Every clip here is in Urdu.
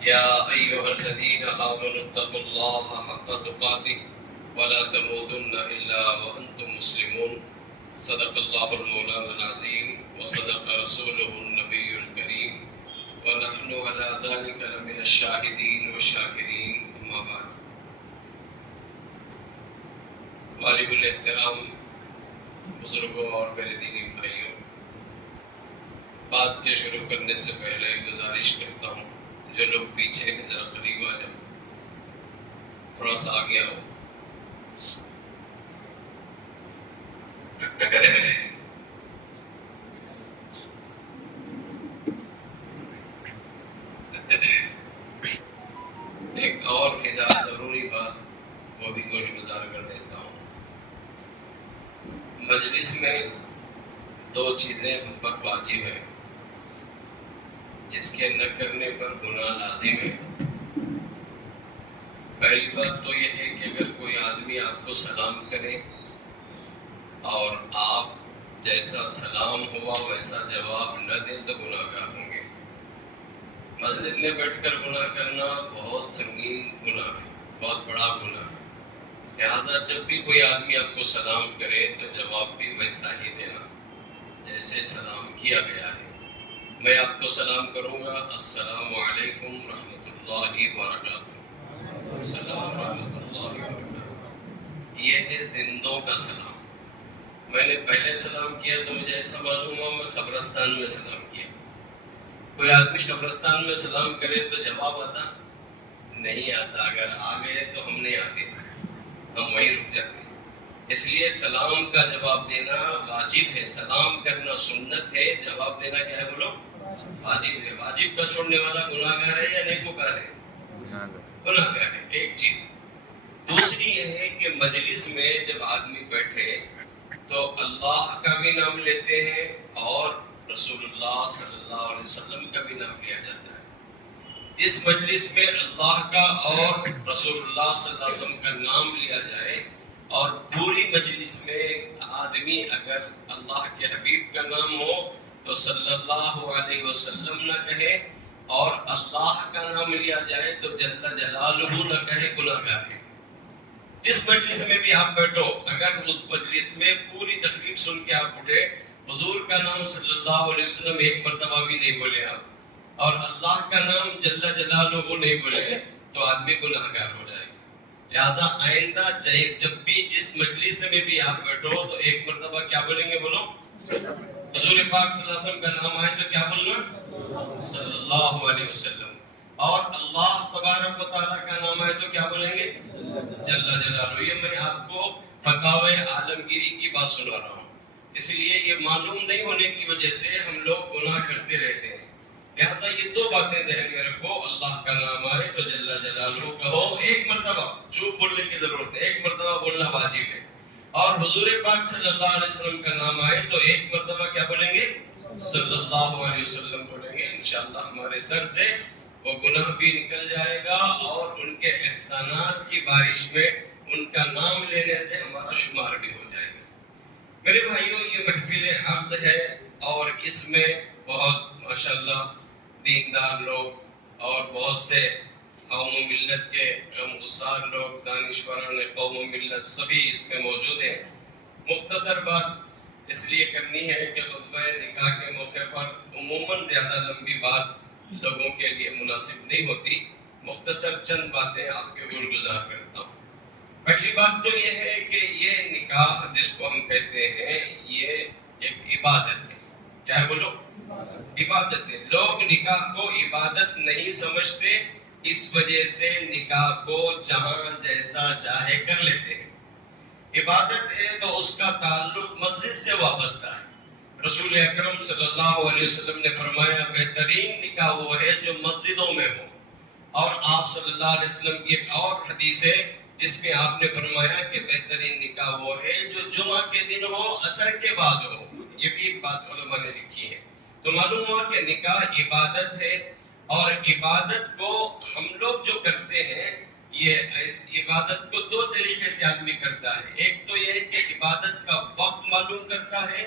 يا أيها الذين آمنوا اتقوا الله حق تقاته ولا تموتن إلا وأنتم مسلمون. صدق الله المولانا العظيم وصدق رسوله النبي الكريم ونحن على ذلك لمن الشاهدين والشاكرين. أما بعد، واجب الاحترام بزرگوں اور میرے دینی بھائیوں، بات کے شروع کرنے سے پہلے گزارش کرتا ہوں جو لوگ پیچھے ہیں ذرا قریب آ جاؤ، تھوڑا سا آگے آؤ۔ ایک اور ضروری بات وہ بھی گوش گزار کر دیتا ہوں۔ مجلس میں دو چیزیں ہم پر واجب ہیں جس کے نہ کرنے پر گناہ لازم ہے۔ پہلی بات تو یہ ہے کہ اگر کوئی آدمی آپ کو سلام کرے اور آپ جیسا سلام ہوا ویسا جواب نہ دیں تو گناہ گار ہوں گے۔ مسجد میں بیٹھ کر گناہ کرنا بہت سنگین گناہ ہے، بہت بڑا گناہ ہے۔ لہٰذا جب بھی کوئی آدمی آپ کو سلام کرے تو جواب بھی ویسا ہی دینا جیسے سلام کیا گیا ہے۔ میں آپ کو سلام کروں گا، السلام علیکم رحمۃ اللہ وبرکاتہ۔ السلام رحمۃ اللہ وبرکاتہ، یہ ہے زندوں کا سلام۔ میں نے پہلے سلام کیا تو مجھے ایسا معلوم ہوا میں قبرستان میں سلام کیا۔ کوئی آدمی قبرستان میں سلام کرے تو جواب آتا نہیں آتا، اگر آ گئے تو ہم نہیں آتے، ہم وہیں رک جاتے۔ اس لیے سلام کا جواب دینا واجب ہے، سلام کرنا سنت ہے، جواب دینا کیا ہے بولو؟ واجب ہے۔ واجب کا چھوڑنے والا گناہ گار ہے یا نیکوکار ہے؟ گناہ گار ہے۔ ایک چیز۔ دوسری یہ ہے کہ مجلس میں جب آدمی بیٹھے تو اللہ کا بھی نام لیتے ہیں اور رسول اللہ صلی اللہ علیہ وسلم کا بھی نام لیا جاتا ہے۔ جس مجلس میں اللہ کا اور رسول اللہ صلی اللہ علیہ وسلم کا نام لیا جائے اور پوری مجلس میں آدمی اگر اللہ کے حبیب کا نام ہو تو صلی اللہ علیہ وسلم نہ کہے اور اللہ کا نام لیا جائے تو جل جلالہ نہ کہے، گناہ گار ہے۔ جس مجلس میں بھی آپ بیٹھو، اگر اس مجلس میں پوری تقریر سن کے آپ اٹھے، حضور کا نام صلی اللہ علیہ وسلم ایک مرتبہ بھی نہیں بولے آپ اور اللہ کا نام جل جلالہ نہیں بولے تو آدمی گناہ گار ہو جائے گا۔ لہذا آئندہ جب بھی جس مجلس میں بھی آپ بیٹھو تو ایک مرتبہ کیا بولیں گے بولو؟ حضور پاک صلی اللہ علیہ وسلم کا نام آئے تو کیا بولنا؟ صلی اللہ علیہ وسلم۔ اور اللہ تبارک و تعالیٰ کا نام آئے تو کیا بولیں گے؟ جل جلالہ۔ یہ میں آپ کو فتاوی عالمگیری کی بات سنا رہا ہوں، اس لیے یہ معلوم نہیں ہونے کی وجہ سے ہم لوگ گناہ کرتے رہتے ہیں۔ لہذا یہ دو باتیں ذہن میں رکھو، اللہ کا نام آئے تو جل جلالہ کہو ایک مرتبہ، چوپ بولنے کی ضرورت ہے، ایک مرتبہ بولنا واجب ہے۔ اور حضور پاک صلی اللہ علیہ وسلم کا نام آئے تو ایک مرتبہ کیا بولیں گے؟ صلی اللہ علیہ وسلم بولیں گے۔ انشاءاللہ ہمارے سر سے وہ گناہ بھی نکل جائے گا اور ان کے احسانات کی بارش میں ان کا نام لینے سے ہمارا شمار بھی ہو جائے گا۔ میرے بھائیوں، یہ محفل عقد ہے اور اس میں بہت ماشاءاللہ دیندار لوگ اور بہت سے قوم و ملت کے غمگسار لوگ، دانشوران قوم و ملت سبھی اس میں موجود ہیں۔ مختصر بات اس لیے کرنی ہے کہ خطبہ نکاح کے موقع پر عموماً زیادہ لمبی بات لوگوں کے لیے مناسب نہیں ہوتی، مختصر چند باتیں آپ کے گوش گزار کرتا ہوں۔ پہلی بات تو یہ ہے کہ یہ نکاح جس کو ہم کہتے ہیں یہ ایک عبادت ہے۔ کیا ہے بولو؟ عبادت ہے۔ لوگ نکاح کو عبادت نہیں سمجھتے، اس وجہ سے نکاح کو جہاں جیسا چاہے کر لیتے ہیں۔ عبادت ہے تو اس کا تعلق مسجد سے وابستہ ہے۔ رسول اکرم صلی اللہ علیہ وسلم نے فرمایا بہترین نکاح وہ ہے جو مسجدوں میں ہو، اور آپ صلی اللہ علیہ وسلم کی ایک اور حدیث ہے جس میں آپ نے فرمایا کہ بہترین نکاح وہ ہے جو جمعہ کے دن ہو، عصر کے بعد ہو۔ یہ بھی ایک بات علماء نے لکھی ہے۔ تو معلوم ہوا کہ نکاح عبادت ہے، اور عبادت کو ہم لوگ جو کرتے ہیں یہ اس عبادت کو دو طریقے سے آدمی کرتا ہے۔ ایک تو یہ ہے کہ عبادت کا وقت معلوم کرتا ہے،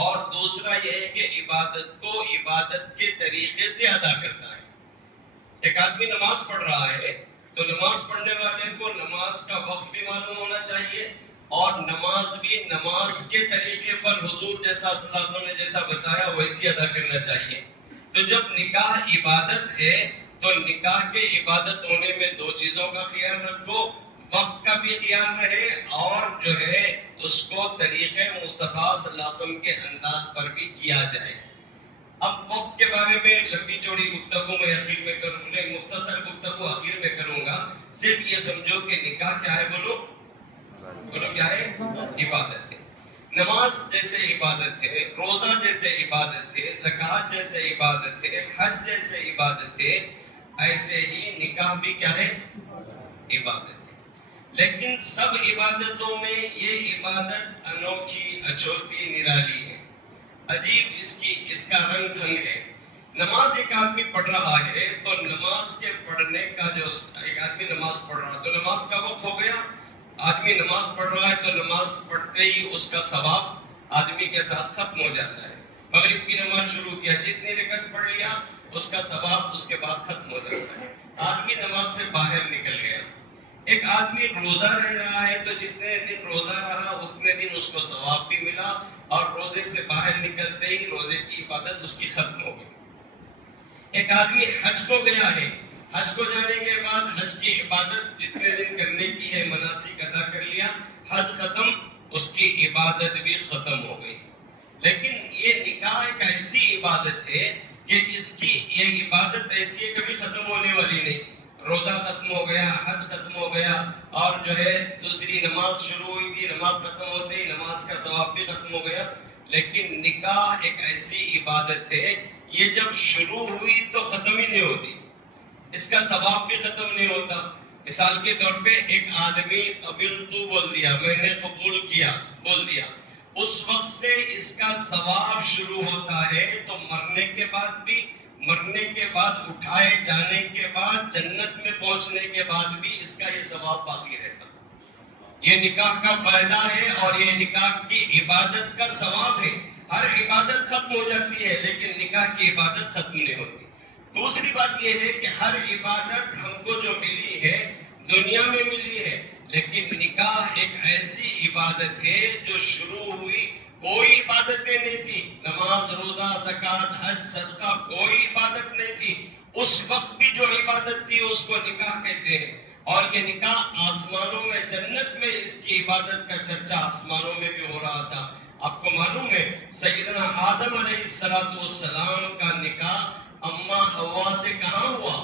اور دوسرا یہ ہے کہ عبادت کو عبادت کے طریقے سے ادا کرتا ہے۔ ایک آدمی نماز پڑھ رہا ہے تو نماز پڑھنے والے کو نماز کا وقت بھی معلوم ہونا چاہیے اور نماز بھی نماز کے طریقے پر حضور جیسا صلی اللہ علیہ وسلم نے جیسا بتایا ویسی ادا کرنا چاہیے. تو جب نکاح عبادت ہے تو نکاح کے عبادت ہونے میں دو چیزوں کا خیال رکھو, وقت کا بھی خیال رہے اور جو ہے اس کو طریقے مصطفیٰ صلی اللہ علیہ وسلم کے انداز پر بھی کیا جائے. اب وقت کے بارے میں لمبی چوڑی گفتگو میں اخیر میں کروں گا, مختصر گفتگو اخیر میں کروں گا. صرف یہ سمجھو کہ نکاح کیا ہے, بولو کیا ہے, عبادت ہے. نماز جیسے عبادت ہے, روزہ جیسے عبادت ہے, زکوٰۃ جیسے عبادت ہے, حج جیسے عبادت ہے, ایسے ہی نکاح بھی کیا ہے, عبادت ہے. لیکن سب عبادتوں میں یہ عبادت انوکھی, اچھوتی, نرالی ہے, عجیب اس کا رنگ ڈھنگ ہے. نماز ایک آدمی پڑھ رہا ہے تو نماز کے پڑھنے کا جو ایک آدمی نماز پڑھ رہا ہے تو نماز کا وقت ہو گیا. آدمی نماز پڑھ رہا ہے تو نماز پڑھتے ہی اس کا ثواب آدمی کے ساتھ ختم ہو جاتا ہے. مغرب کی نماز شروع کیا, جتنی رکعت پڑھ لیا اس کا ثواب اس کے بعد ختم ہو جاتا ہے. آدمی نماز سے باہر نکل گیا. ایک آدمی روزہ رہ رہا ہے تو جتنے دن روزہ رہا اتنے دن اس کو ثواب بھی ملا اور روزے سے باہر نکلتے ہی روزے کی عبادت اس کی ختم ہو گئی. ایک آدمی حج کو گیا ہے, حج کو جانے کے بعد حج کی عبادت جتنے دن کرنے کی ہے مناسک ادا کر لیا, حج ختم, اس کی عبادت بھی ختم ہو گئی. لیکن یہ نکاح ایک ایسی عبادت ہے کہ اس کی یہ عبادت ایسی ہے کبھی ختم ہونے والی نہیں. روزہ ختم ہو گیا, حج ختم ہو گیا اور جو ہے دوسری نماز شروع ہوئی تھی, نماز ختم ہوتے ہی نماز کا ثواب بھی ختم ہو گیا. لیکن نکاح ایک ایسی عبادت ہے یہ جب شروع ہوئی تو ختم ہی نہیں ہوتی, اس کا ثواب بھی ختم نہیں ہوتا. مثال کے طور پہ ایک آدمی قبلت بول دیا, میں نے قبول کیا بول دیا, اس وقت سے اس کا ثواب شروع ہوتا ہے تو مرنے کے بعد بھی, مرنے کے بعد اٹھائے جانے کے بعد جنت میں پہنچنے کے بعد بھی اس کا یہ ثواب باقی رہتا. یہ نکاح کا فائدہ ہے اور یہ نکاح کی عبادت کا ثواب ہے. ہر عبادت ختم ہو جاتی ہے لیکن نکاح کی عبادت ختم نہیں ہوتی. دوسری بات یہ ہے کہ ہر عبادت ہم کو جو ملی ہے دنیا میں ملی ہے, لیکن نکاح ایک ایسی عبادت ہے جو شروع ہوئی, کوئی عبادتیں نہیں تھی, نماز, روزہ, زکوٰۃ, حج, صدقہ, کوئی عبادت نہیں تھی. اس وقت بھی جو عبادت تھی اس کو نکاح کہتے ہیں. اور یہ نکاح آسمانوں میں, جنت میں اس کی عبادت کا چرچا آسمانوں میں بھی ہو رہا تھا. آپ کو معلوم ہے سیدنا آدم علیہ السلام کا نکاح اماں حوا سے کہاں ہوا,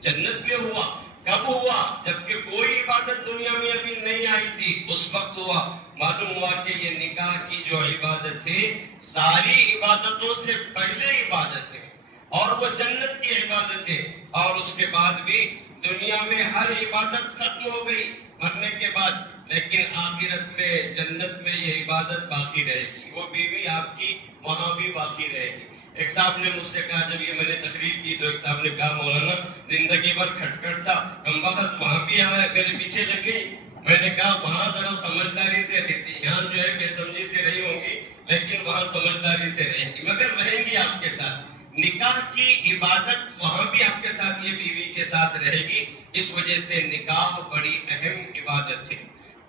جنت میں ہوا. کب ہوا, جبکہ کوئی عبادت دنیا میں ابھی نہیں آئی تھی, اس وقت ہوا. معلوم ہوا کہ یہ نکاح کی جو عبادت ہے ساری عبادتوں سے پہلے عبادت ہے اور وہ جنت کی عبادت ہے. اور اس کے بعد بھی دنیا میں ہر عبادت ختم ہو گئی مرنے کے بعد, لیکن آخرت میں جنت میں یہ عبادت باقی رہے گی. وہ بیوی آپ کی وہاں بھی باقی رہے گی. ایک صاحب نے مجھ سے کہا, جب یہ میں نے تقریر کی تو ایک صاحب نے کہا مولانا زندگی بھر کھٹکھٹ تھا, کم وقت وہاں بھی آیا, میرے پیچھے لگ گئی. میں نے کہا وہاں ذرا سمجھداری سے رہتی, یہاں جو ہے بے سمجھی سے رہی ہوں گی لیکن وہاں سمجھداری سے رہیں گی, مگر رہیں گی آپ کے ساتھ. نکاح کی عبادت وہاں بھی آپ کے ساتھ, یہ بیوی کے ساتھ رہے گی. اس وجہ سے نکاح بڑی اہم عبادت ہے.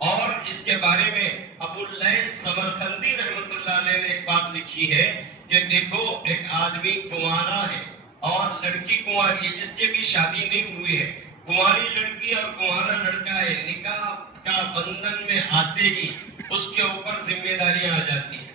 اور اس کے بارے میں ابو اللیث سمرقندی رحمۃ اللہ علیہ نے ایک بات لکھی ہے کہ دیکھو ایک آدمی کنوارا ہے اور لڑکی کنواری ہے جس کی بھی شادی نہیں ہوئی ہے, کنواری لڑکی اور کنوارا لڑکا ہے, نکاح کا بندھن میں آتے ہی اس کے اوپر ذمہ داریاں آ جاتی ہیں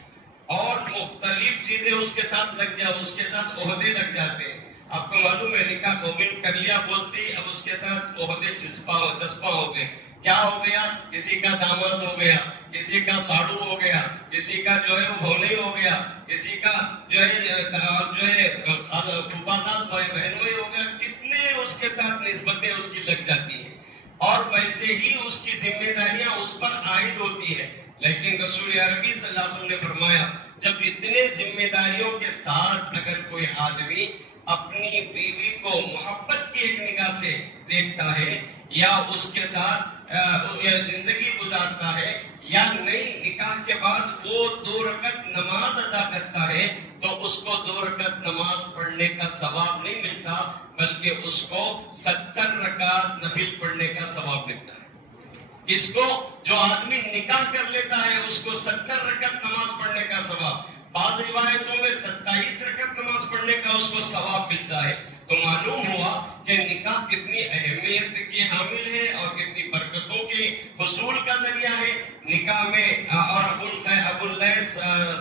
اور مختلف چیزیں اس کے ساتھ لگ جا, اس کے ساتھ عہدے لگ جاتے ہیں. آپ کو معلوم ہے نکاح قبول کر لیا بولتے ہی اب اس کے ساتھ عہدے چسپاں ہو گئے. کیا ہو گیا, کسی کا داماد ہو گیا, کسی کا ساڑو ہو گیا, کسی کا جو ہے بھونے ہو گیا, کسی کا جو ہے پھوپھا بہنوئی ہو گیا. کتنے اس کے ساتھ نسبتیں اس کی لگ جاتی ہیں اور ویسے ہی اس کی ذمہ داریاں اس پر عائد ہوتی ہے. لیکن رسول عربی صلی اللہ علیہ وسلم نے فرمایا جب اتنے ذمہ داریوں کے ساتھ اگر کوئی آدمی اپنی بیوی کو محبت کی ایک نگاہ سے دیکھتا ہے یا اس کے ساتھ زندگی گزارتا ہے یا نئی نکاح کے بعد وہ 2 رکعت نماز ادا کرتا ہے تو اس کو 2 رکعت نماز پڑھنے کا ثواب نہیں ملتا، بلکہ اس کو 70 رکعت نفل پڑھنے کا ثواب ملتا ہے۔ کس کو؟ جو آدمی نکاح کر لیتا ہے اس کو 70 رکعت نماز پڑھنے کا ثواب، بعض روایتوں میں 27 رکعت نماز پڑھنے کا اس کو ثواب ملتا ہے۔ تو معلوم ہوا کہ نکاح کتنی اہمیت کی حامل ہے اور کتنی برکتوں کے حصول کا ذریعہ ہے۔ نکاح میں اور ابو اللیث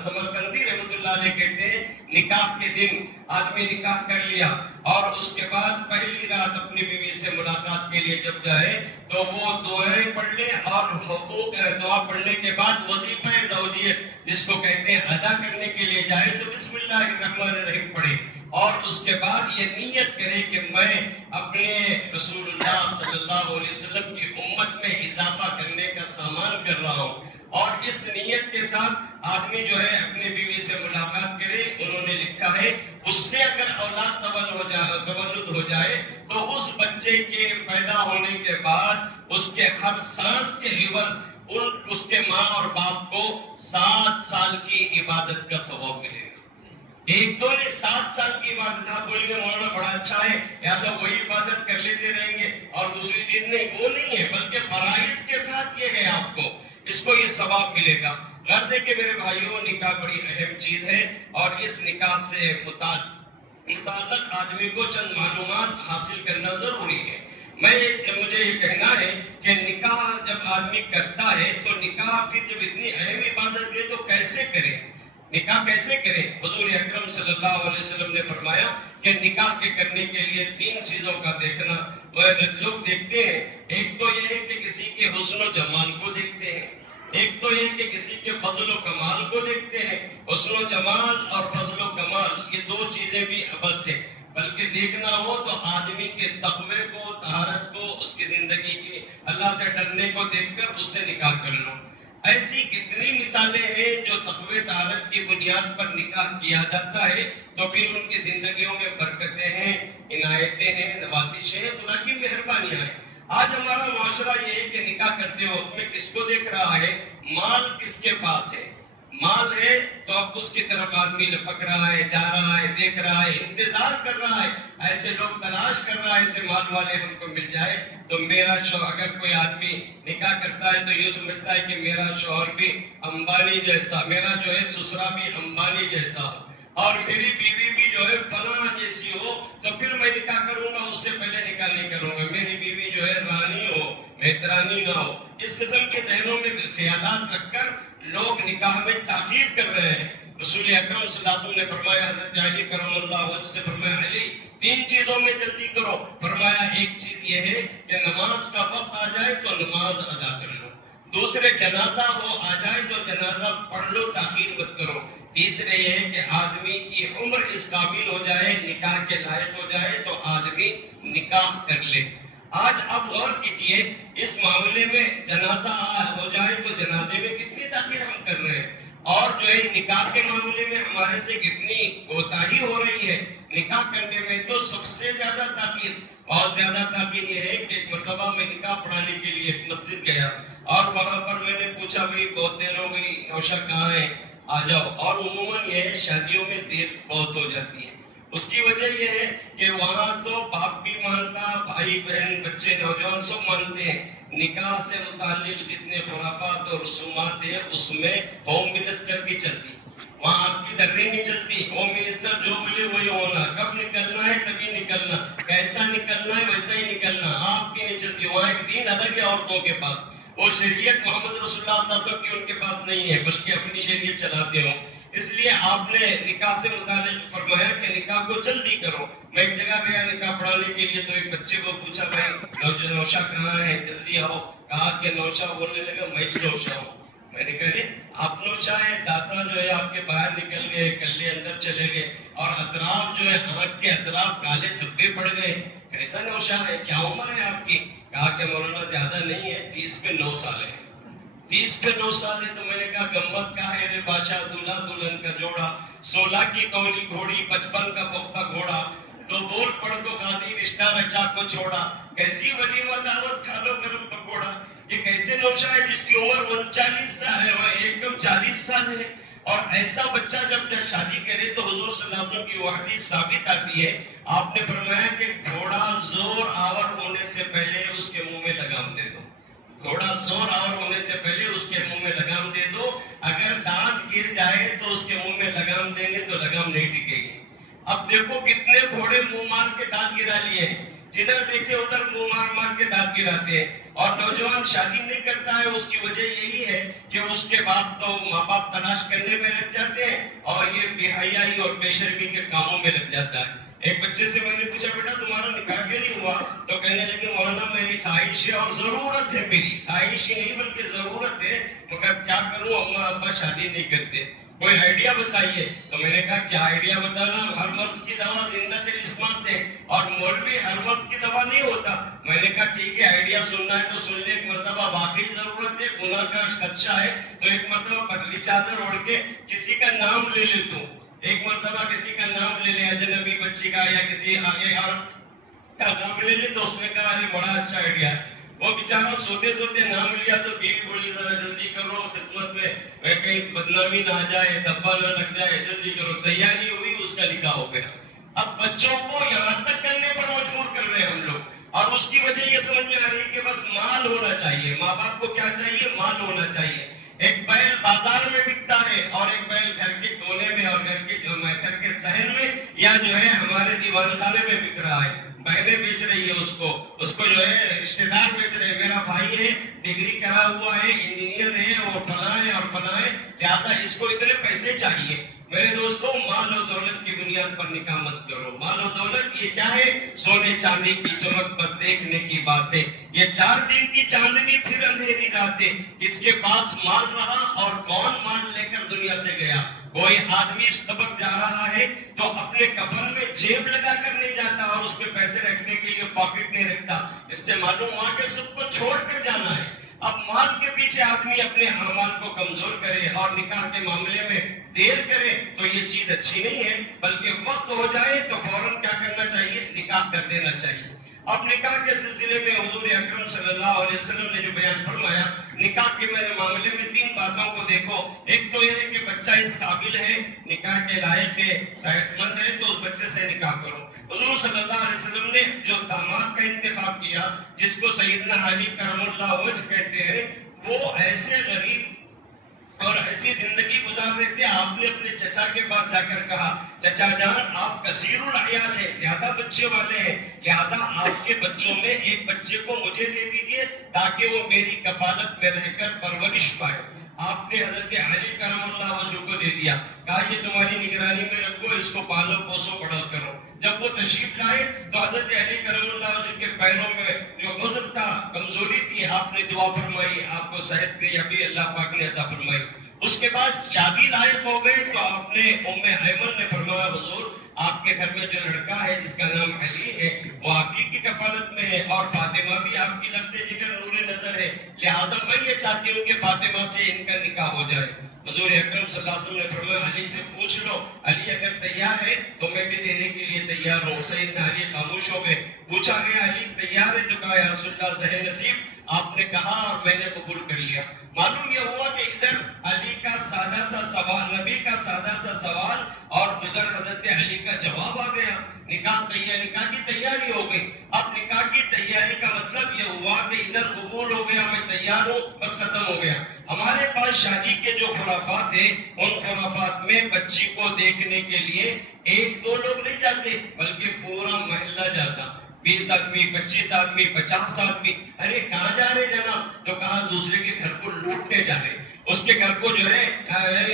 سمرقندی رحمۃ اللہ علیہ کہتے ہیں نکاح کے دن آدمی نکاح کر لیا اور اس کے بعد پہلی رات اپنی بیوی سے ملاقات کے لیے جب جائے تو وہ دعائیں پڑھ لے اور حقوق دعا پڑھنے کے بعد وظیفہ زوجیت جس کو کہتے ہیں ادا کرنے کے لیے جائے تو بسم اللہ الرحمن الرحیم پڑھے اور اس کے بعد یہ نیت کرے کہ میں اپنے رسول اللہ صلی اللہ علیہ وسلم کی امت میں اضافہ کرنے کا سامان کر رہا ہوں، اور اس نیت کے ساتھ آدمی جو ہے اپنے بیوی سے ملاقات کرے۔ انہوں نے لکھا ہے اس سے اگر اولاد تولد ہو جائے تو اس بچے کے پیدا ہونے کے بعد اس کے ہر سانس کے عوض اس کے ماں اور باپ کو 7 سال کی عبادت کا ثواب ملے گا۔ ایک تو نے 7 سال کی عبادت، آپ بولیں گے مولانا بڑا اچھا ہے یا تو وہی عبادت کر لیتے رہیں گے اور دوسری چیز نہیں، وہ نہیں ہے، بلکہ فرائض کے ساتھ یہ ہے آپ کو اس کو یہ ثواب ملے گا۔ غرض ہے کہ میرے بھائیوں نکاح بڑی اہم چیز ہے اور اس نکاح سے متعلق آدمی کو چند معلومات حاصل کرنا ضروری ہے۔ مجھے یہ کہنا ہے کہ نکاح جب آدمی کرتا ہے تو نکاح کی جب اتنی اہم عبادت ہے تو کیسے کرے، نکاح کیسے کریں؟ حضور اکرم صلی اللہ علیہ وسلم نے فرمایا کہ نکاح کے کرنے کے لیے 3 چیزوں کا دیکھنا لوگ دیکھتے ہیں۔ ایک تو یہ ہے کہ کسی کے حسن و جمال کو دیکھتے ہیں، ایک تو یہ کہ کسی کے فضل و کمال کو دیکھتے ہیں۔ حسن و جمال اور فضل و کمال یہ 2 چیزیں بھی ابس ہیں، بلکہ دیکھنا ہو تو آدمی کے تقوی کو، طہارت کو، اس کی زندگی کی اللہ سے ڈرنے کو دیکھ کر اس سے نکاح کر لو۔ ایسی کتنی مثالیں ہیں جو تقوی طہارت کی بنیاد پر نکاح کیا جاتا ہے تو پھر ان کی زندگیوں میں برکتیں ہیں، عنایتیں ہیں، نوازشیں ہیں، خدا کی مہربانیاں ہیں۔ آج ہمارا معاشرہ یہ ہے کہ نکاح کرتے وقت میں کس کو دیکھ رہا ہے؟ مال کس کے پاس ہے؟ مال ہے تو اب اس کی طرف آدمی لپک رہا ہے، جا رہا ہے، دیکھ رہا ہے، انتظار کر رہا ہے، ایسے لوگ تلاش کر رہا ہے ایسے مال والے ہم کو مل جائے تو میرا شوہر، اگر کوئی آدمی نکاح کرتا ہے تو یہ سمجھتا ہے کہ میرا شوہر بھی امبانی جیسا، میرا جو ہے سسرا بھی امبانی جیسا ہو اور میری بیوی بھی جو ہے فلاں جیسی ہو تو پھر میں نکاح کروں گا، اس سے پہلے نکاح نہیں کروں گا، میری بیوی جو ہے رانی ہو، مہترانی نہ ہو۔ اس قسم کے ذہنوں میں خیالات رکھ کر لوگ نکاح میں تاخیر کر رہے ہیں۔ رسول اکرم صلی اللہ علیہ وسلم نے فرمایا، حضرت علی کرم اللہ وجہ سے فرمایا، علی 3 چیزوں میں جلدی کرو۔ فرمایا ایک چیز یہ ہے کہ نماز کا وقت آ جائے تو نماز ادا کر لو، دوسرے جنازہ ہو آ جائے تو جنازہ پڑھ لو، تاخیر مت کرو، تیسرے یہ ہے کہ آدمی کی عمر اس قابل ہو جائے، نکاح کے لائق ہو جائے تو آدمی نکاح کر لے۔ آج اب غور کیجئے اس معاملے میں جنازہ ہو جائے تو جنازے میں کتنی تاخیر ہم کر رہے ہیں اور جو ہے نکاح کے معاملے میں ہمارے سے کتنی کوتاہی ہو رہی ہے۔ نکاح کرنے میں تو سب سے زیادہ تاخیر، بہت زیادہ تاخیر یہ ہے کہ ایک مرتبہ میں نکاح پڑھانے کے لیے مسجد گیا اور وہاں پر میں نے پوچھا بھائی بہت دیر ہو گئی، نوشہ کہاں ہے، آ جاؤ۔ اور عموماً یہ شادیوں میں دیر بہت ہو جاتی ہے۔ اس کی وجہ یہ ہے کہ وہاں تو باپ بھی مانتا، بھائی بہن بچے نوجوان سب مانتے ہیں۔ نکاح سے متعلق جتنے خرافات اور رسومات ہیں اس میں ہوم منسٹر کی چلتی، وہاں آپ کی دھرنی نہیں چلتی۔ ہوم منسٹر جو بولے وہی ہونا، کب نکلنا ہے تبھی نکلنا، کیسا نکلنا ہے ویسا ہی نکلنا، آپ کی نہیں چلتی۔ وہاں ایک دین الگ ہے عورتوں کے پاس، وہ شریعت محمد رسول اللہ صلی اللہ علیہ وسلم کی ان کے پاس نہیں ہے بلکہ اپنی شریعت چلاتے ہوں۔ اس لیے آپ نے نکاح سے متعلق فرمایا کہ نکاح کو جلدی کرو۔ میں ایک جگہ گیا نکاح پڑھانے کے لیے تو ایک بچے کو پوچھا بھائی نوشہ کہاں ہے، جلدی آؤ۔ کہا کہ نوشہ، بولنے لگا میں نوشہ ہوں۔ میں نے کہا آپ نوشہ ہے، داتا جو ہے آپ کے باہر نکل گئے، کلے اندر چلے گئے اور اطراف جو ہے آنکھ کے اطراف کالے دھبے پڑ گئے، کیسا نوشہ ہے، کیا عمر ہے آپ کی؟ کہا کہ مولانا زیادہ نہیں ہے، 30 پہ 9 سال ہے۔ 30 پہ 9 سال ہے تو میں نے کہا گمت کا ہے رے بادشاہ، دولہا دلہن کا جوڑا، 16 کی کولی گھوڑی، 55 کا پختہ گھوڑا، 2 بول پڑھ کو قاضی رشتہ رچا کو چھوڑا، کیسی ولیمہ دعوت کھا لو گرم پکوڑا۔ ایک ایسے نوجوان ہے جس کی عمر 39 سال ہے، وہ ایک دم 40 سال ہے، اور ایسا بچہ جب شادی کرے تو حضور صلی اللہ علیہ وسلم کی وہ حدیث ثابت آتی ہے، آپ نے فرمایا کہ گھوڑا زور آور ہونے سے پہلے اس کے منہ میں لگام دے دو، گھوڑا زور آور ہونے سے پہلے اس کے منہ میں لگام دے دو، اگر دانت گر جائے تو اس کے منہ میں لگام دیں گے تو لگام نہیں ٹکے گی۔ اب دیکھو کتنے گھوڑے منہ مار کے دانت گرا لیے ہیں، جدھر دیکھے ادھر منہ مار مار کے دانت گراتے ہیں، اور نوجوان شادی نہیں کرتا ہے، اس کی وجہ یہی ہے کہ اس کے باپ تو ماں باپ تلاش کرنے میں لگ جاتے ہیں اور یہ بے حیائی اور بے شرمی کے کاموں میں لگ جاتا ہے۔ ایک بچے سے میں نے پوچھا بیٹا تمہارا نکاح کیوں نہیں ہوا؟ تو کہنے لگے مولانا میری خواہش ہے اور ضرورت ہے، میری خواہش ہی نہیں بلکہ ضرورت ہے، مگر کیا کروں اماں ابا شادی نہیں کرتے، کوئی آئیڈیا بتائیے۔ تو میں نے کہا کیا آئیڈیا بتانا، ہر مرض کی دوا زندہ دل اسمات ہے، اور مولوی ہر مرض کی دوا نہیں ہوتا۔ میں نے کہا ٹھیک ہے آئیڈیا سننا ہے تو سن لے، ایک مرتبہ واقعی ضرورت ہے، گناہ کا خدشہ ہے، تو ایک مرتبہ پتلی چادر اوڑھ کے کسی کا نام لے لے، تو ایک مرتبہ کسی کا نام لے لے، اجنبی بچی کا یا کسی آگے عورت کا نام لے لے، تو اس نے کہا ارے بڑا اچھا آئیڈیا۔ وہ بیچارہ سوتے سوتے نام لیا تو بیوی بولی ذرا جلدی کرو، خدمت میں کہیں بدنامی نہ آ جائے، دھبا نہ لگ جائے، جلدی کرو۔ تیاری ہوئی، اس کا نکاح ہو گیا۔ اب بچوں کو یہاں تک کرنے پر مجبور کر رہے ہیں ہم لوگ، اور اس کی وجہ یہ سمجھ میں آ رہی ہے کہ بس مال ہونا چاہیے، ماں باپ کو کیا چاہیے، مال ہونا چاہیے۔ ایک بیل بازار میں بکتا ہے اور ایک بیل گھر کے کونے میں اور گھر کے صحن میں یا جو ہے ہمارے دیوان خانے میں بک رہا ہے، بہنیں بیچ رہی ہے اس کو جو ہے رشتے دار بیچ رہے ہیں، میرا بھائی ہے ڈگری کرا ہوا ہے، انجینئر ہے، وہ فلاں ہے اور فلاں ہے، لہٰذا اس کو اتنے پیسے چاہیے۔ میرے دوستوں مال و دولت کی بنیاد پر نکاح مت کرو۔ مال و دولت یہ کیا ہے؟ سونے چاندی کی چمک بس دیکھنے کی بات ہے، یہ 4 دن کی چاندنی پھر اندھیری رات ہے، کس کے پاس مال رہا اور کون مال لے کر دنیا سے گیا۔ کوئی آدمی قبر جا رہا ہے تو اپنے کفن میں جیب لگا کر نہیں جاتا اور اس میں پیسے رکھنے کے لیے پاکٹ نہیں رکھتا، اس سے معلوم ہوا کہ سب کو چھوڑ کر جانا ہے۔ اب مال کے پیچھے آدمی اپنے اعمال کو کمزور کرے اور نکاح کے معاملے میں دیر کرے تو یہ چیز اچھی نہیں ہے، بلکہ وقت ہو جائے تو فوراً کیا کرنا چاہیے، نکاح کر دینا چاہیے۔ اب نکاح کے سلسلے میں حضور اکرم صلی اللہ علیہ وسلم نے جو بیان فرمایا، نکاح کے معاملے میں 3 باتوں کو دیکھو۔ ایک تو یہ ہے کہ بچہ اس قابل ہے، نکاح کے لائق ہے، صحت مند ہے، تو اس بچے سے نکاح کرو۔ حضور صلی اللہ علیہ وسلم نے جو داماد کا انتخاب کیا، جس کو سیدنا علی کرم اللہ وجہ کہتے ہیں، وہ ایسے غریب اور ایسی زندگی گزار رہے تھے، آپ نے اپنے چچا کے پاس جا کر کہا چچا جان آپ کثیر العیال ہیں، زیادہ بچے والے ہیں، لہذا آپ کے بچوں میں ایک بچے کو مجھے دے دیجئے تاکہ وہ میری کفالت میں رہ کر پرورش پائے۔ آپ نے حضرت علی کرم اللہ وجہ کو دے دیا، کہا یہ تمہاری نگرانی میں رکھو، اس کو پالو پوسو بڑا کرو۔ جب وہ تشریف لائے تو حضرت علی کرم اللہ وجہ کے پیروں میں جو عذر تھا، کمزوری تھی، آپ نے دعا فرمائی، آپ کو صحت دی ابھی اللہ پاک نے عطا فرمائی۔ اس کے بعد شادی لائق ہو گئے تو آپ نے ام ایمن نے فرمایا حضور آپ کے گھر میں جو لڑکا ہے جس کا نام علی ہے وہ آپ کی کفالت میں ہے، اور فاطمہ بھی آپ کی لفظ جگر نور نظر ہے، لہذا میں یہ چاہتی ہوں کہ فاطمہ سے ان کا نکاح ہو جائے۔ حضور اکرم صلی اللہ علیہ وسلم نے فرمایا علی سے پوچھ لو، علی اگر تیار ہے تو میں بھی دینے کے لیے تیار ہوں۔ سیدنا علی خاموش ہو گئے، پوچھا گیا علی تیار ہے؟ تو کہا یا رسول اللہ ذہ نصیب، آپ نے کہا اور میں نے قبول کر لیا۔ معلوم یہ ہوا کہ ادھر علی کا سادہ سا سوال، نبی کا سادہ سا سوال، اور ادھر حضرت علی کا جواب آ گیا، نکاح کی تیاری ہو گئی۔ اب نکاح کی تیاری کا مطلب یہ ہوا کہ ادھر قبول ہو گیا، میں تیار ہوں، بس ختم ہو گیا۔ ہمارے پاس شادی کے جو خرافات ہیں، ان خرافات میں بچی کو دیکھنے کے لیے 1-2 لوگ نہیں جاتے بلکہ پورا محلہ جاتا، 20 آدمی، 25 آدمی، 50 آدمی۔ ارے کہاں جا رہے جناب؟ تو کہاں دوسرے کے گھر کو لوٹنے جا رہے، اس کے گھر کو جو ہے یعنی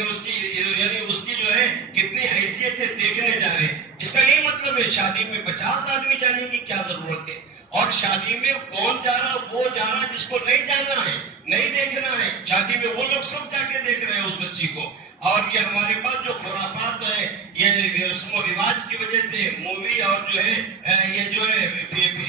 اس کی جو ہے کتنی حیثیت ہے دیکھنے جا رہے ہیں۔ اس کا نہیں مطلب ہے شادی میں 50 آدمی جانے کی کیا ضرورت ہے، اور شادی میں کون جا رہا، وہ جا رہا جس کو نہیں جانا ہے، نہیں دیکھنا ہے۔ شادی میں وہ لوگ سب جا کے دیکھ رہے ہیں اس بچی کو۔ اور یہ ہمارے پاس جو خرافات ہے، یہ رسم و رواج کی وجہ سے مووی اور جو ہے یہ جو ہے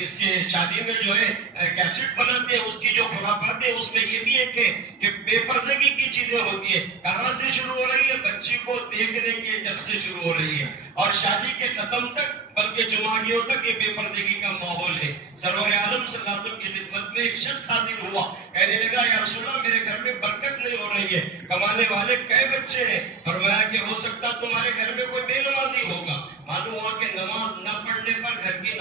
اس کے شادی میں جو ہے کیسٹ بناتے ہیں، اس کی جو خرافات ہے اس میں یہ بھی ایک ہے کہ بے پردگی کی چیزیں ہوتی ہے۔ کہاں سے شروع ہو رہی ہے؟ بچی کو دیکھنے کے جب سے شروع ہو رہی ہے، اور شادی کے ختم تک بلکہ جمعیوں تک یہ بے پردگی کا ماحول ہے۔ سرور عالم صلی اللہ علیہ وسلم کی خدمت میں ایک شخص حاضر ہوا، کہنے لگا یا رسول اللہ میرے گھر میں برکت نہیں ہو رہی ہے، کمانے والے کئے بچے ہیں؟ فرمایا کہ ہو سکتا تمہارے گھر میں کوئی بے نمازی ہوگا۔ معلوم ہوا کہ نماز نہ پڑھنے پر گھر میں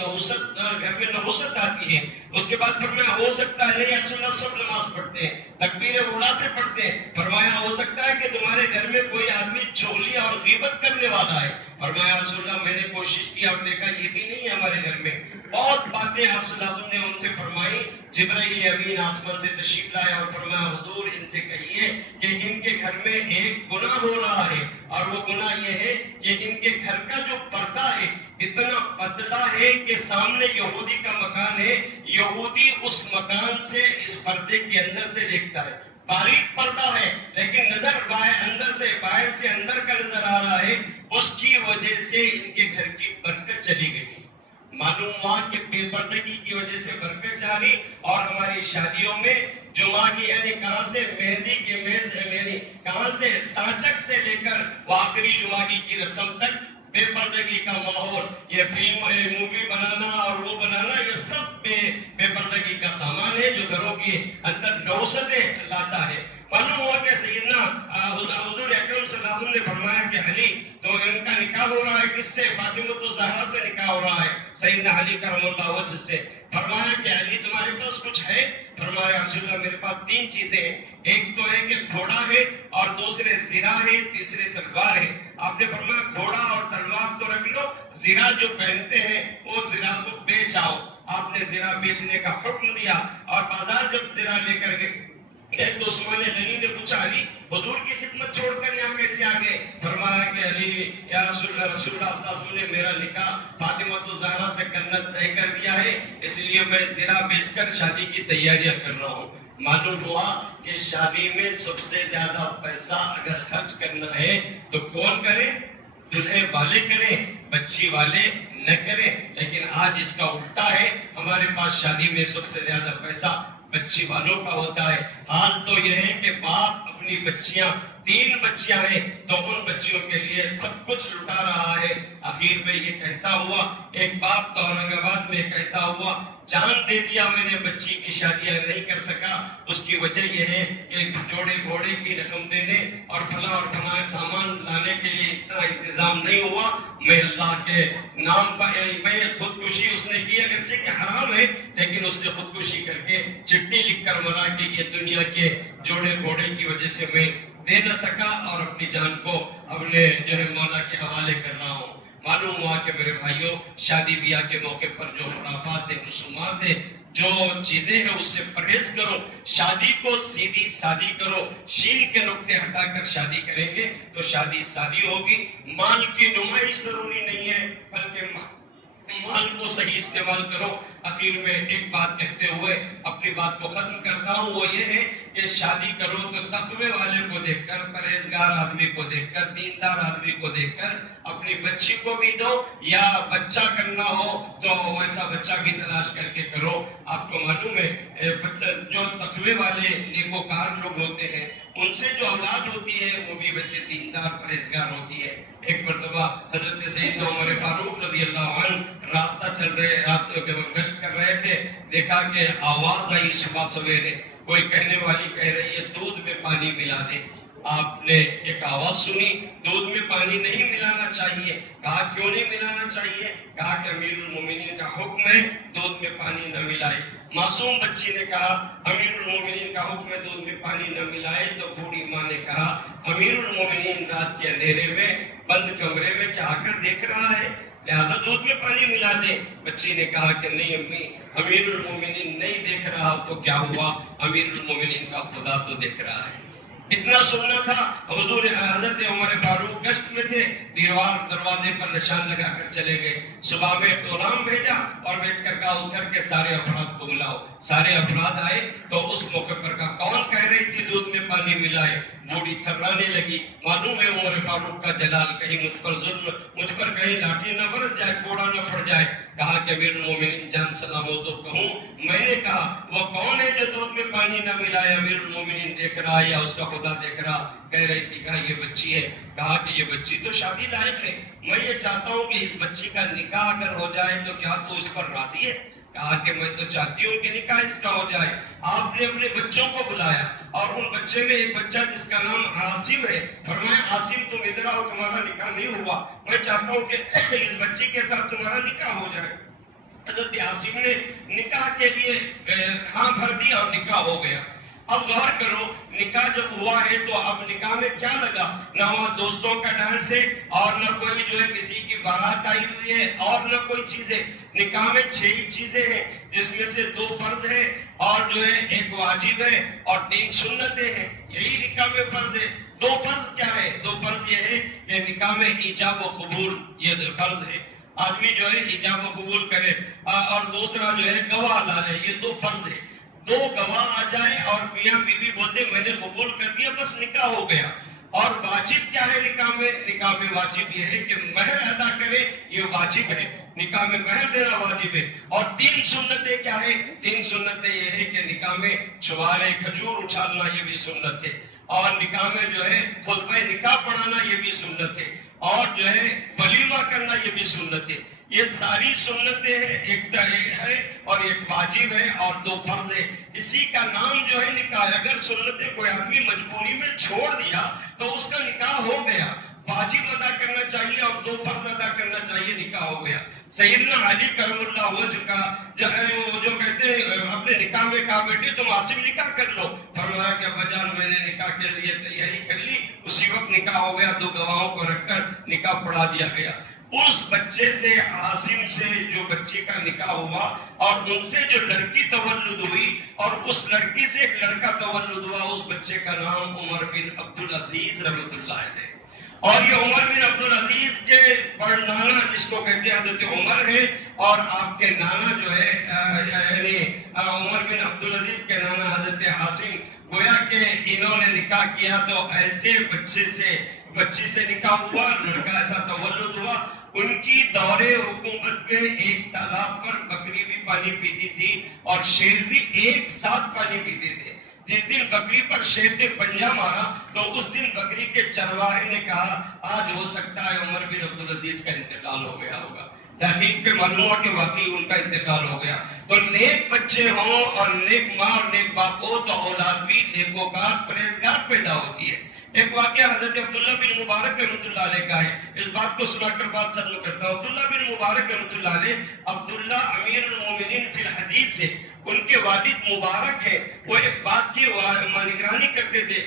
نحوست آتی ہے۔ اس کے بعد فرمایا ہو سکتا ہے نہیں رسول اللہ سب نماز پڑھتے ہیں، تکبیر اولیٰ سے پڑھتے ہیں۔ فرمایا ہو سکتا ہے کہ تمہارے گھر میں کوئی آدمی چغلی اور غیبت کرنے والا ہے۔ فرمایا رسول اللہ میں نے کوشش کی اور دیکھا یہ بھی نہیں ہے ہمارے گھر میں۔ بہت باتیں آپ صلی اللہ علیہ وسلم نے ان سے فرمائی۔ جبرائیل امین آسمان سے تشریف لائے اور فرمایا حضور ان سے کہیے کہ ان کے گھر میں ایک گناہ ہو رہا ہے، اور وہ گناہ یہ ہے کہ ان کے گھر کا جو پردہ ہے اتنا پتلا ہے کہ سامنے یہودی کا مکان ہے، یہودی اس مکان سے اس پردے کے اندر سے دیکھتا ہے، باریک پردہ ہے لیکن نظر باہر سے اندر کا نظر آ رہا ہے۔ اس کی وجہ سے ان کے گھر کی برکت چلی گئی۔ معلوم ہوا کہ بے پردگی کی وجہ سے برکت جاری، اور ہماری شادیوں میں جمعہ کی یعنی کہاں سے مہندی کے میز یعنی کہاں سے ساچک سے لے کر آخری جمعہ کی رسم تک بے پردگی کا ماحول، یہ فلم مووی بنانا اور وہ بنانا یہ سب بے پردگی کا سامان ہے جو گھروں کے اندر نوسطیں لاتا ہے۔ معلوم ہوا کہ سیدنا حضور اکرم صلی اللہ علیہ وسلم نے فرمایا کہ علی تو ان کا نکاح ہو رہا ہے کس سے؟ فاطمہ الزہرا سے نکاح ہو رہا ہے، سیدنا علی کرم اللہ وجہ سے۔ فرمایا کہ علی تمہارے پاس کچھ ہے؟ فرمایا رسول اللہ میرے پاس 3 چیزیں ہیں، ایک تو ہے کہ گھوڑا ہے، اور دوسرے زرہ ہے، تیسرے تلوار ہے۔ آپ نے فرمایا گھوڑا اور تلوار تو رکھ لو، زرہ جو پہنتے ہیں وہ زرہ کو بیچ آؤ۔ آپ نے زرہ بیچنے کا حکم دیا، اور بازار جب زرہ لے کر گئے تو عثمان غنی نے پوچھا علی حضور کی خدمت چھوڑ کر یہاں کیسے آگئے؟ فرمایا کہ علی یا رسول اللہ صلی اللہ علیہ وسلم نے میرا نکاح فاطمہ الزہرا سے کرنا طے کر دیا ہے، اس لیے میں زرہ بیچ کر شادی کی تیاریاں کر رہا ہوں۔ معلوم ہوا کہ شادی میں سب سے زیادہ پیسہ اگر خرچ کرنا ہے تو کون کرے؟ دلہے والے کریں، بچی والے نہ کریں۔ لیکن آج اس کا الٹا ہے، ہمارے پاس شادی میں سب سے زیادہ پیسہ بچی والوں کا ہوتا ہے۔ حال تو یہ ہے کہ باپ اپنی بچیاں 3 بچیاں ہیں تو ان بچیوں کے لیے سب کچھ لٹا رہا ہے۔ آخر میں یہ کہتا ہوا ایک باپ تو اورنگ آباد میں کہتا ہوا جان دے دیا میں نے بچی کی شادیاں نہیں کر سکا، اس کی وجہ یہ ہے کہ جوڑے گھوڑے کی رقم دینے اور فلاں سامان لانے کے لیے اتنا انتظام نہیں ہوا۔ میں اللہ کے نام پر یعنی میں خودکشی اس نے کی، اگرچہ کہ حرام ہے لیکن اس نے خودکشی کر کے چٹھی لکھ کر مرا کہ یہ دنیا کے جوڑے گھوڑے کی وجہ سے میں دے نہ سکا اور اپنی جان کو اپنے جو ہے مولا کے حوالے کر رہا ہوں۔ معلوم ہوا کہ میرے بھائیوں شادی بیاہ کے موقع پر جو خرافات ہیں، رسومات ہیں، جو چیزیں ہیں اس سے پرہیز کرو۔ شادی کو سیدھی سادی کرو، شین کے نقطے ہٹا کر شادی کریں گے تو شادی سادی ہوگی۔ مال کی نمائش ضروری نہیں ہے بلکہ مال کو صحیح استعمال کرو۔ آخر میں ایک بات کہتے ہوئے اپنی بات کو ختم کرتا ہوں، وہ یہ ہے کہ شادی کرو تو تقوی والے کو دیکھ کر، پرہیزگار آدمی کو دیکھ کر، دیندار آدمی کو دیکھ کر اپنی بچی کو بھی دو، یا بچہ کرنا ہو تو ویسا بچہ بھی تلاش کر کے کرو۔ آپ کو معلوم ہے جو تقوی والے نیکوکار لوگ ہوتے ہیں ان سے جو اولاد ہوتی ہے وہ بھی ویسے دیندار پرہیزگار ہوتی ہے۔ ایک مرتبہ حضرت سیدنا عمر فاروق رضی اللہ عنہ راستہ چل رہے رات کے گشت کر رہے تھے، دیکھا کہ آواز آئی صبح سویرے، کوئی کہنے والی کہہ رہی ہے دودھ میں پانی ملا دے۔ آپ نے ایک آواز سنی دودھ میں پانی نہیں ملانا چاہیے، کہا کیوں نہیں ملانا چاہیے؟ کہا کہ امیر المومنین کا حکم ہے دودھ میں پانی نہ ملائے۔ معصوم بچی نے کہا امیر المومنین کا حکم ہے دودھ میں پانی نہ ملائے، تو بوڑھی ماں نے کہا امیر المومنین رات کے اندھیرے میں بند کمرے میں کیا آ کر دیکھ رہا ہے، لہذا دودھ میں پانی ملا دے۔ بچی نے کہا کہ نہیں امی، امیر المومنین نہیں دیکھ رہا تو کیا ہوا، امیر المومنین کا خدا تو دیکھ رہا ہے۔ اتنا سننا تھا۔ حضور حضرت عمر فاروق گشت میں تھے، دیوار دروازے پر نشان لگا کر چلے گئے۔ صبح میں غلام بھیجا اور بھیج کر کہا اس گھر کے سارے افراد کو بلاؤ۔ سارے افراد آئے تو اس موقع پر کہا کون کہہ رہی تھی دودھ میں پانی ملائے؟ بوڑھی تھرانے لگی۔ معلوم ہے عمر فاروق کا جلال، کہیں مجھ پر ظلم، مجھ پر کہیں لاٹھی نہ برس جائے، کوڑا نہ پڑ جائے۔ کہا کہ امیر المومنین جان سلام ہو تو کہوں. میں نے کہا وہ کون ہے جو دودھ میں پانی نہ ملائے؟ امیر المومنین دیکھ رہا یا اس کا خدا دیکھ رہا؟ کہہ رہی تھی کہا یہ بچی ہے. کہا کہ یہ بچی تو شادی لائق ہے، میں یہ چاہتا ہوں کہ اس بچی کا نکاح اگر ہو جائے تو کیا تو اس پر راضی ہے؟ کہا کہ میں تو چاہتی ہوں کہ نکاح اس کا ہو جائے. آپ نے اپنے بچوں کو بلایا اور ان بچے میں ایک بچہ جس کا نام عاصم ہے، فرمایا عاصم تم ادھر آؤ، تمہارا نکاح نہیں ہوا، میں چاہتا ہوں کہ اس بچی کے ساتھ تمہارا نکاح ہو جائے. حضرت عاصم نے نکاح کے لیے ہاں بھر دیا اور نکاح ہو گیا. اب غور کرو، نکاح جب ہوا ہے تو اب نکاح میں کیا لگا؟ نہ وہاں دوستوں کا ڈانس ہے اور نہ کوئی جو ہے کسی کی بارات آئی ہوئی ہے اور نہ کوئی چیزیں. نکاح میں 6 ہی چیزیں ہیں جس میں سے 2 فرض ہے اور جو ہے 1 واجب ہے اور 3 سنتیں ہیں. یہی نکاح میں فرض ہے. 2 فرض کیا ہے؟ 2 فرض یہ ہے کہ نکاح میں ایجاب و قبول، یہ فرض ہے، آدمی جو ہے ایجاب و قبول کرے، اور دوسرا جو ہے گواہ لا لے، یہ 2 فرض ہے. 2 گواہ آ جائے اور میاں بیوی بولتے میں نے قبول کر دیا، بس نکاح ہو گیا. اور واجب کیا ہے نکاح میں؟ نکاح میں واجب یہ ہے کہ مہر ادا کرے، یہ واجب ہے، نکاح میں مہر دینا واجب ہے. اور 3 سنتیں کیا ہے؟ 3 سنتیں یہ ہے کہ نکاح میں چھوارے کھجور اچھالنا، یہ بھی سنت ہے. اور نکاح میں جو ہے خطبہ نکاح پڑھانا، یہ بھی سنت ہے. اور جو ہے ولیمہ کرنا، یہ بھی سنت ہے. یہ ساری سنتیں ہیں، ایک ہے اور ایک واجب ہے اور 2 فرض ہے. اسی کا نام جو ہے نکاح. اگر سنتیں کوئی آدمی مجبوری میں چھوڑ دیا تو اس کا نکاح ہو گیا. واجب ادا کرنا چاہیے اور 2 فرض ادا کرنا چاہیے، نکاح ہو گیا. سیدنا علی کرم اللہ وجہ کا جو کہتے ہیں اپنے نکاح میں کہا بیٹے تم عاصم نکاح کر لو. فرمایا کہ ابا جان میں نے نکاح کے لیے تیاری کر لی. اسی وقت نکاح ہو گیا. 2 گواہوں کو رکھ کر نکاح پڑھا دیا گیا. اس بچے سے، عاصم سے جو بچے کا نکاح ہوا اور ان سے جو لڑکی تولد ہوئی اور اس لڑکی سے ایک لڑکا تولد ہوا، اس بچے کا نام عمر بن عبدالعزیز رحمۃ اللہ علیہ. اور یہ عمر بن عبدالعزیز کے بڑ نانا جس کو کہتے ہیں حضرت عمر ہے، اور آپ کے نانا جو ہے یعنی عمر بن عبدالعزیز کے نانا حضرت عاصم، گویا کہ انہوں نے نکاح کیا تو ایسے بچی سے نکاح ہوا، لڑکا ایسا تولد ہوا. ان کی دور حکومت میں ایک تالاب پر بکری بھی پانی پیتی تھی اور شیر بھی ایک ساتھ پانی پیتے تھے. جس دن بکری پر شیر نے پنجہ مارا تو اس دن بکری کے چرواہے نے کہا آج ہو سکتا ہے عمر بن عبدالعزیز کا انتقال ہو گیا ہوگا. تحقیق پہ معلوم ہوا کہ واقعی ان کا انتقال ہو گیا. تو نیک بچے ہوں اور نیک ماں اور نیک باپ ہو تو اولاد بھی نیکوکار پرہیزگار پیدا ہوتی ہے. ایک واقعہ حضرت عبداللہ بن مبارک رحمۃ اللہ علیہ کا ہے. اس بات کو سنا کر بات ختم کرتا ہوں. عبداللہ بن مبارک رحمۃ اللہ علیہ، عبداللہ امیر المومنین فی الحدیث سے، ان کے والد مبارک ہے، وہ ایک باغ کی نگرانی کرتے تھے.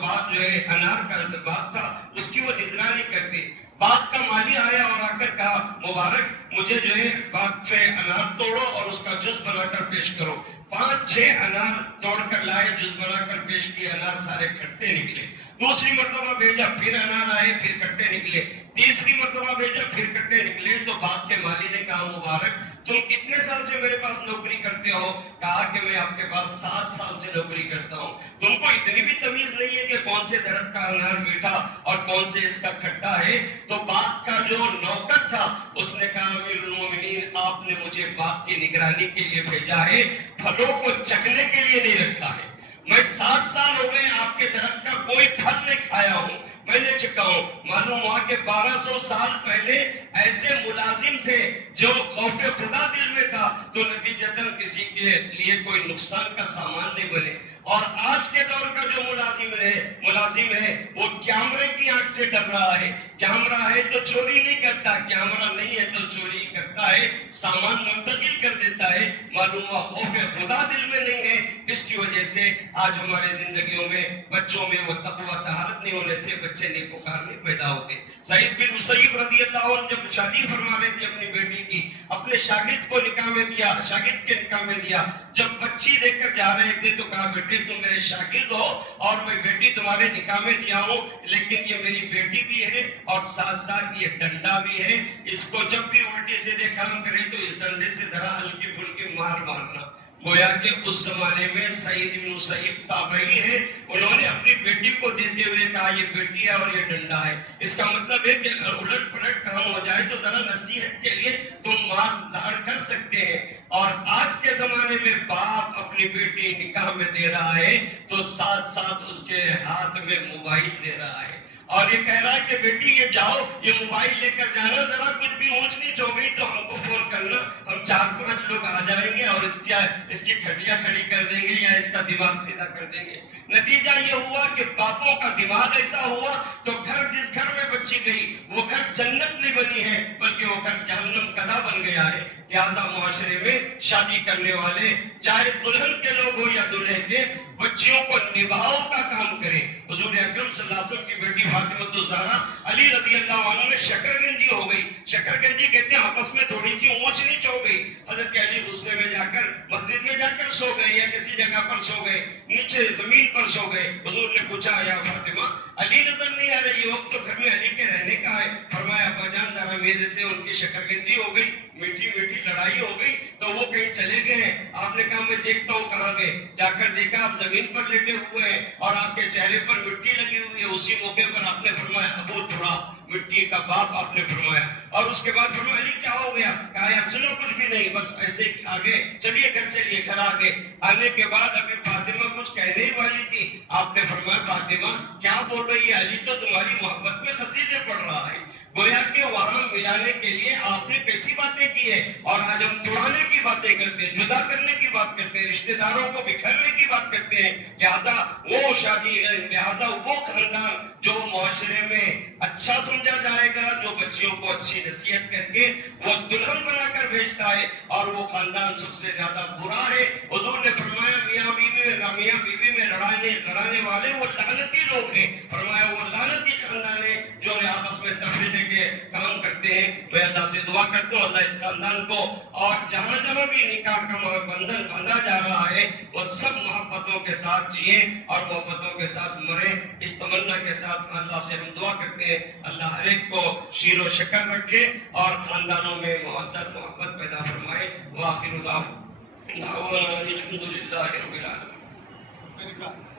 باغ جو ہے انار کا باغ تھا، اس کی وہ نگرانی کرتے. باغ کا مالی آیا اور آ کر کہا مبارک مجھے جو ہے باغ سے انار توڑو اور اس کا جوس بنا کر پیش کرو. 5-6 انار توڑ کر لائے، جوس بنا کر پیش کیے. انار سارے کھٹے نکلے. دوسری مرتبہ بھیجا، پھر انار آئے، پھر کٹے نکلے. تیسری مرتبہ بھیجا، پھر کٹے نکلے. تو باغ کے مالی نے کہا مبارک تم کتنے سال سے میرے پاس نوکری کرتے ہو؟ کہا کہ میں آپ کے پاس 7 سال سے نوکری کرتا ہوں. تم کو اتنی بھی تمیز نہیں ہے کہ کون سے درخت کا انار میٹھا اور کون سے اس کا کھٹا ہے؟ تو باغ کا جو نوکر تھا اس نے کہا امیر المومنین آپ نے مجھے باغ کی نگرانی کے لیے بھیجا ہے، پھلوں کو چکھنے کے لیے نہیں رکھا ہے. میں 7 سال ہو گئے آپ کے درخت کا کوئی پھل نہیں کھایا ہوں، میں نے چکھا ہوں. معلوم ہوا کہ 1200 سال پہلے ایسے ملازم تھے جو خوف خدا دل میں تھا تو نتیجتاً کسی کے لیے کوئی نقصان کا سامان نہیں بنے. اور آج کے دور کا جو ملازم ہے وہ کیمرے کی آنکھ سے ڈر رہا ہے. کیمرہ ہے تو چوری نہیں کرتا، کیمرہ نہیں ہے تو چوری کرتا ہے، سامان منتقل کر دیتا ہے. معلوم ہوا خوف خدا دل میں نہیں ہے. اس کی وجہ سے آج ہمارے زندگیوں میں بچوں میں وہ تقویٰ طہارت نہیں ہونے سے بچے نیکوکار نہیں پیدا ہوتے. سعید بن مسیب رضی اللہ عنہ جب شادی فرما رہے تھے اپنی بیٹی کی، اپنے شاگرد کو نکاح میں دیا، شاگرد کے نکاح میں دیا. جب بچی لے کر جا رہے تھے تو کہا بیٹے تم میرے شاگرد ہو اور میں بیٹی تمہارے نکاح میں دیا ہوں، لیکن یہ میری بیٹی بھی ہے اور ساتھ ساتھ یہ ڈنڈا بھی ہے. اس کو جب بھی الٹی سیدھے کام کرے تو اس ڈنڈے سے ذرا ہلکی پھلکی مارنا. گویا کہ اس زمانے میں سعید بن مسیب تابعی ہے، انہوں نے اپنی بیٹی کو دیتے ہوئے کہا یہ بیٹی ہے اور یہ ڈنڈا ہے. اس کا مطلب ہے کہ الٹ پلٹ کام ہو جائے تو ذرا نصیحت کے لیے تم مار دھاڑ کر سکتے ہیں. اور آج کے زمانے میں باپ اپنی بیٹی نکاح میں دے رہا ہے تو ساتھ ساتھ اس کے ہاتھ میں موبائل دے رہا ہے اور یہ کہہ رہا ہے کہ بیٹی یہ جاؤ یہ موبائل لے کر جانا, ذرا کچھ بھی اونچ نیچ ہو گئی تو ہم کو فون کرنا, ہم 4-5 لوگ آ جائیں گے اور اس کی کھٹیا کھڑی کر دیں گے یا اس کا دماغ سیدھا کر دیں گے. نتیجہ یہ ہوا کہ باپوں کا دماغ ایسا ہوا تو جس گھر میں بچی گئی وہ گھر جنت نہیں بنی ہے بلکہ وہ گھر جہنم کدا بن گیا ہے. لہذا معاشرے میں شادی کرنے والے چاہے دلہن کے لوگ ہو یا دلہے کے, بچیوں کو نبھاؤ کا کام کریں. حضور اکرم صلی اللہ علیہ وسلم کی بیٹی فاطمہ الزہرا علی رضی اللہ عنہ میں شکر گنجی ہو گئی. شکر گنجی کہتے ہیں آپس میں تھوڑی سی اونچ نیچ ہو گئی. حضرت علی غصے میں جا کر مسجد میں جا کر سو گئے یا کسی جگہ پر سو گئے, نیچے زمین پر سو گئے. حضور نے پوچھا یا فاطمہ علی نظر نہیں آ رہی, وقت تو گھر میں علی کے رہنے کا ہے. فرمایا ابا جان ذرا میرے سے ان کی شکر گنجی ہو گئی, میٹھی میٹھی لڑائی ہو گئی تو وہ کہیں چلے گئے ہیں. آپ نے کہا میں دیکھتا ہوں کہاں گئے. جا کر دیکھا آپ زمین پر لیٹے ہوئے ہیں اور آپ کے چہرے پر مٹی لگی ہوئی ہے. اسی موقع پر آپ نے فرمایا ابو تھوڑا مٹی کا باپ آپ نے فرمایا. اور اس کے بعد فرمایا علی کیا ہو گیا؟ کہا یا چلو کچھ بھی نہیں, بس ایسے آگے چلیے گھر چلیے. گھر آگے آنے کے بعد ابھی فاطمہ کچھ کہنے ہی والی تھی. آپ نے فرمایا فاطمہ کیا بول رہی ہے؟ علی تو تمہاری محبت میں قصیدے پڑھ رہا ہے. گویا کہ وہاں ملانے کے لیے آپ نے کیسی باتیں کی ہے اور آج ہم توڑانے کی باتیں کرتے ہیں, جدا کرنے کی بات کرتے ہیں, رشتہ داروں کو بکھرنے کی بات کرتے ہیں. لہذا وہ شادی, لہذا وہ خاندان جو معاشرے میں اچھا سمجھا جائے گا, جو بچیوں کو اچھی نصیحت کر کے وہ دلہن بنا کر بھیجتا ہے, اور وہ خاندان سب سے زیادہ برا ہے. حضور نے فرمایا میاں بیوی میں لڑانے والے وہ لعنتی لوگ ہیں. فرمایا وہ لعنتی خاندان ہے جو آپس میں تفریق کے کام کرتے ہیں. میں اللہ سے دعا کرتا ہوں اللہ اس خاندان کو اور جہاں جہاں بھی نکاح کا بندھن باندھا جا رہا ہے وہ سب محبتوں کے ساتھ جیے اور محبتوں کے ساتھ مرے. اس تمنا کے ساتھ اللہ سے ہم دعا کرتے ہیں اللہ ہر ایک کو شیر و شکر رکھے اور خاندانوں میں محبت پیدا فرمائے. وآخر دعوانا الحمدللہ رب العالمین.